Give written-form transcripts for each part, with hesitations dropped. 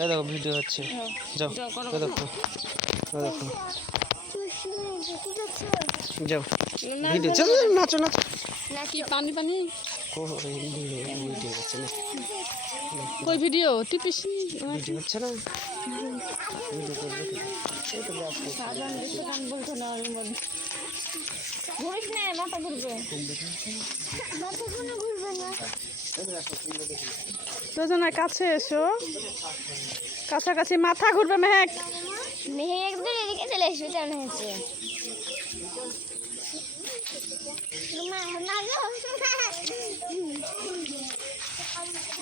এই দেখো ভিডিও হচ্ছে, যাও এই দেখো, এই দেখো যাও ভিডিও, নাচো নাচো নাকি পানি পানি ভিডিও হচ্ছে না, কই ভিডিও টিপিস ভিডিও হচ্ছে না, ভিডিও করবে গান বলতো না ঘুরিস না, মাথা ঘুরবে, দুজনের কাছে এসো, কাছাকাছি, মাথা ঘুরবে মেহেক, মেহেক একদম এদিকে চলে এসো, কেমন হয়েছে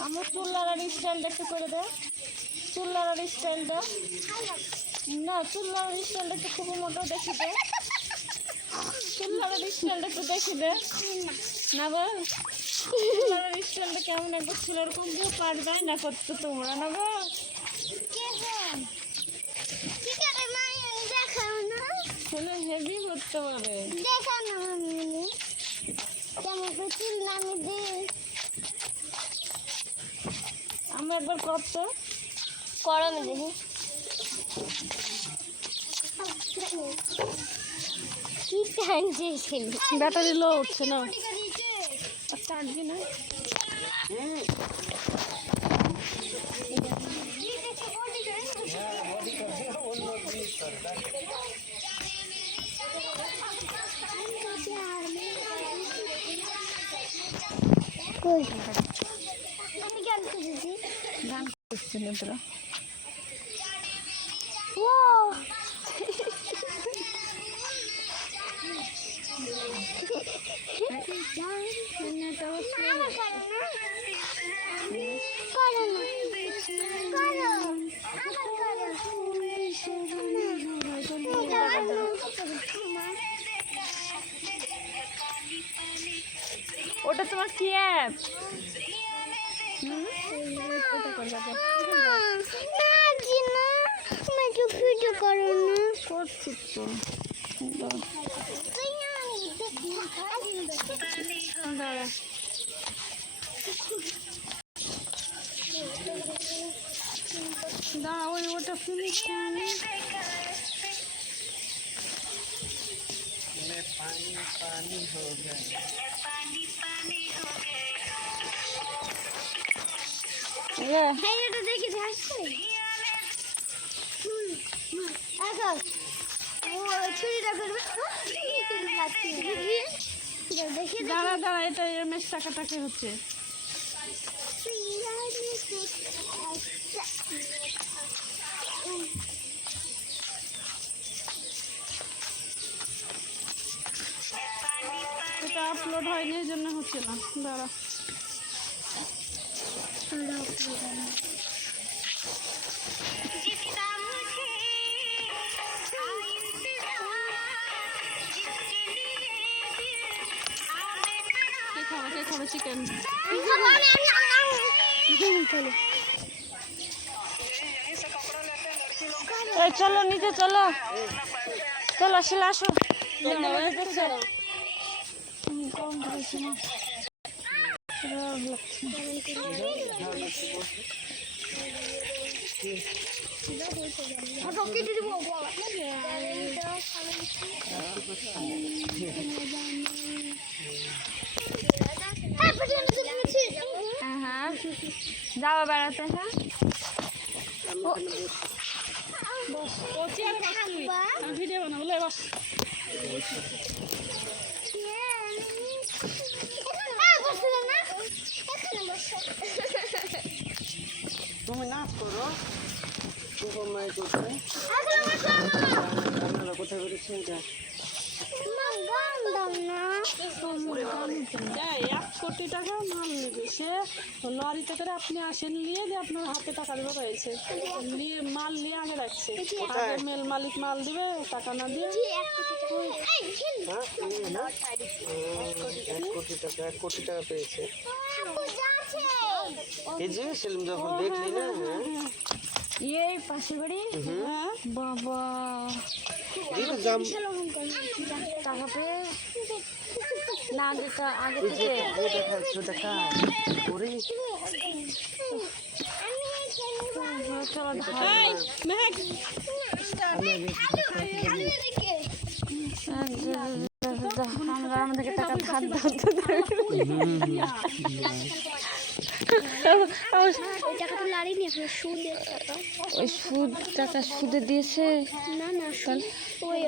আমার চুল লাগার স্টাইলটা একটু করে দে, চুল লাগার স্টাইলটা, না চুল লাগার স্টাইলটা একটু খুব মোটা দেখি দে, চুল লাগার স্টাইলটা একটু দেখি দে না বল, চুল লাগার স্টাইলটা কেমন একবার ছিল, এরকম কেউ পারবে না করতে তোমরা না বল, ছেলে হেভি করতে পারে, আমি একবার করতে করো দেখি কি টানছে, ব্যাটারি লো উঠছে না, টানবি না, আমি গান করছি, গান করছি না তোরা, ওটা তোমার কি অ্যাপ? করছি তো, দাঁড়া দাঁড়া, ওটা ফিনিশ পানি পানি हो गया দেখি ছুরিটা করবে, দাঁড়া দাঁড়া, এটা এমএস টাকাটাকে হচ্ছে, এটা আপলোড হয়নি এই জন্য হচ্ছে না, দাঁড়া কে খাবে চিকেন, চলো নিচে চলো, চলো আসলে আসো, কম ধরেছে না, হ্যাঁ যাওয়া বেড়াতে, হ্যাঁ ভিডিও বানাবো, বস তুমি নাচ করো, কোথায় করেছে এটা, 1 কোটি টাকা মাল নেবে সে, লরিতে করে আপনি আসেন নিয়ে দিয়ে আপনার হাতে টাকা দেবে পেয়েছে, নিয়ে মাল নিয়ে আগে রাখছে, আগে মেল মালিক মাল দিবে, টাকা না দিয়ে 1 কোটি টাকা পেয়েছে, এই যে সেলিম যখন দেখলি না, এই পাশে বাড়ি, বাবা টাকা পেয়ে না, আগে থেকে দেখা আমরা আমাদেরকে টাকা ধার ওই টাকাটা লাড়িনি এখন সুদের টাকা। ওই সুদ টাকা সুদে দিয়েছে। না না ওই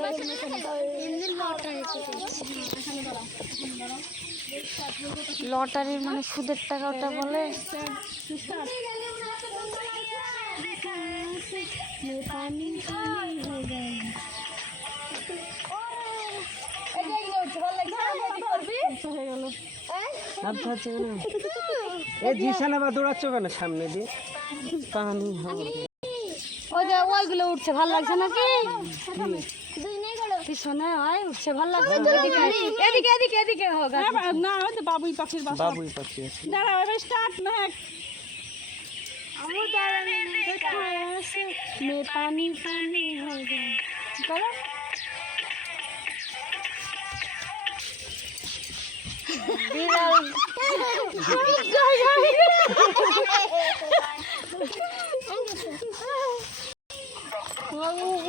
লটারির মানে সুদের টাকা ওটা বলে। জিসানে বা দৌড়াচ্ছ কেন সামনে দিয়ে? পানি হবে। ওই যে ওইগুলো উঠছে, ভালো লাগছে নাকি? দুই নেই গেল পিছনে হয় উঠছে, ভালো লাগছে। এদিকে এদিকে এদিকে হোক। না বাবুই পাখির বাসা। বাবুই পাখি আছে। দাঁড়া এবার স্টার্ট মেহেক। আমার দাঁড়ানো কোথায় আছে মে পানি পানি হয়ে গেল করো। বিড়াল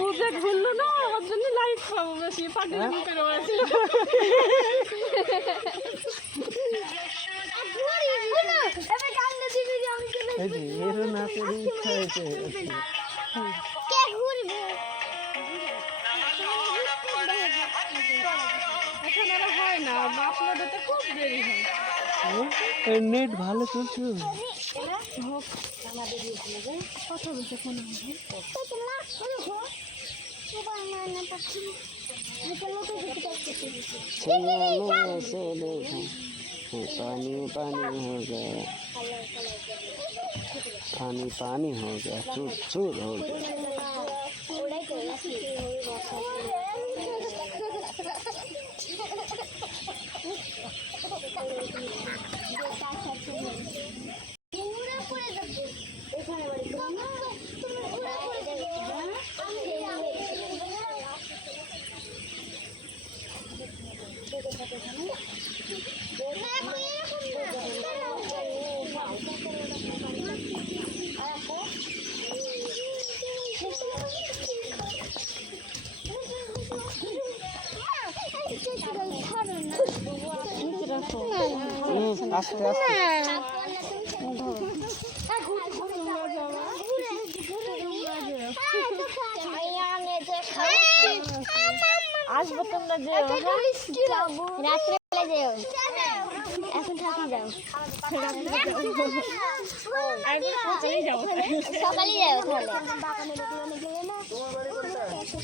উঠে ঘুরলো না, ওর জন্য লাইট পাবো বেশি। পাখির মুখে রয়েছিল। এই যে এর নাচের ইচ্ছা হয়েছে। কে ঘুরবে এখন আর হয় না, মাছ নদীতে খুব দেরি হয়। নেট ভালো চলছে। पानी पानी हो गया, पानी पानी हो गया, चूर चूर हो गया। আস্তে আস্তে আসবো তোমরা যে রাত্রে যেও এখন থাকি যাও সকালেই যাবো। সকালে যাও তাহলে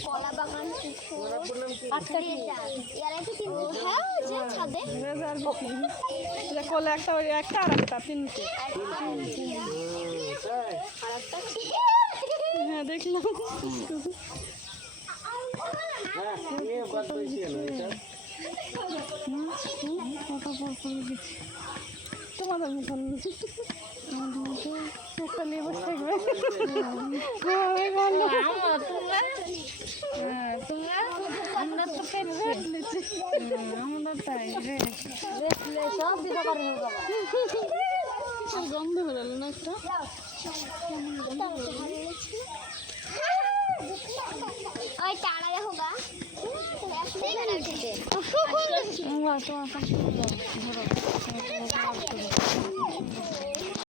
কলা বাগান ছাদে কোলে একটা ওই একটা আর একটা তিনটে। হ্যাঁ দেখলাম। তোমাদের মতন একটা লেবুস থাকবে। আমরা তো আমরা তাই সব দিতে পারি। গন্ধ বেরোলো না একটা। ওই টানা দেখো গা তোমার